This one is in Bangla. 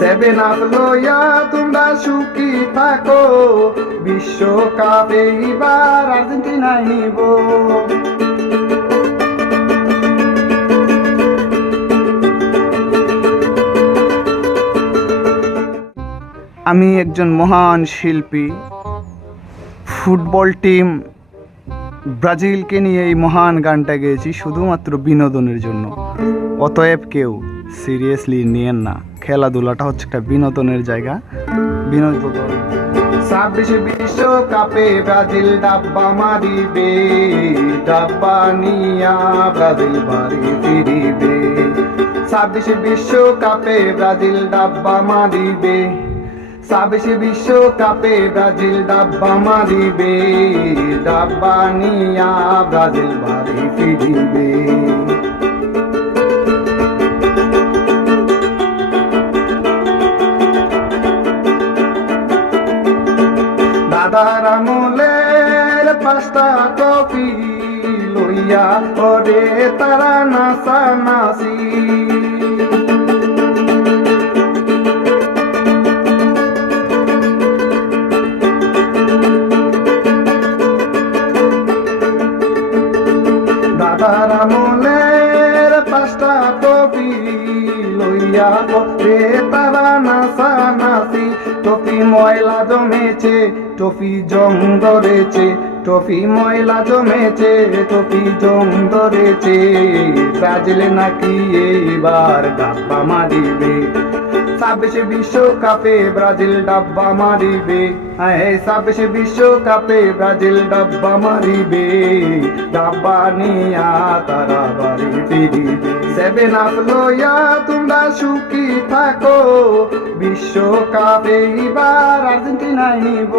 সেভেন আপ লইয়া তোমরা সুখী থাকো, বিশ্বকাপ এইবার আর্জেন্টিনায় নিব। আমি একজন মহান শিল্পী, ফুটবল টিম ব্রাজিলকে নিয়ে এই মহান গানটা গেয়েছি শুধুমাত্র বিনোদনের জন্য। অতএব কেউ সিরিয়াসলি নিয়েন না, খেলাধুলাটা হচ্ছে একটা বিনোদনের জায়গা। বিনোদন 26 বিশ্বকাপে ব্রাজিল ডাব্বা মারিবে, ডাব্বা নিয়া ব্রাজিল বাড়ি ফিরিবে। 26 বিশ্বকাপে ব্রাজিল ডাব্বা মারিবে, 26 বিশ্বকাপে ব্রাজিল ডাব্বা মারিবে, ডাব্বা নিয়া ব্রাজিল বাড়ি ফিরিবে। দাদার আমলের 5টা ট্রফি লইয়া করে তারা নাচানাচি। দাদার আমলের 5টা ট্রফি লইয়া করে তারা নাচানাচি। ট্রফি ময়লা জমেছে, ট্রফি জং ধরেছে, ট্রফি ময়লা জমেছে, ট্রফি জং ধরেছে। ব্রাজিল নাকি এইবার ডাব্বা মারিবে, 26 বিশ্বকাপে ব্রাজিল ডাব্বা মারিবে। 26 বিশ্বকাপে ব্রাজিল ডাব্বা মারিবে, ডাব্বা নিয়া তারা বাড়ি ফিরিবে। 7 আপ লইয়া তোমরা সুখী থাকো, বিশ্বকাপ এইবার আর্জেন্টিনায় নিব।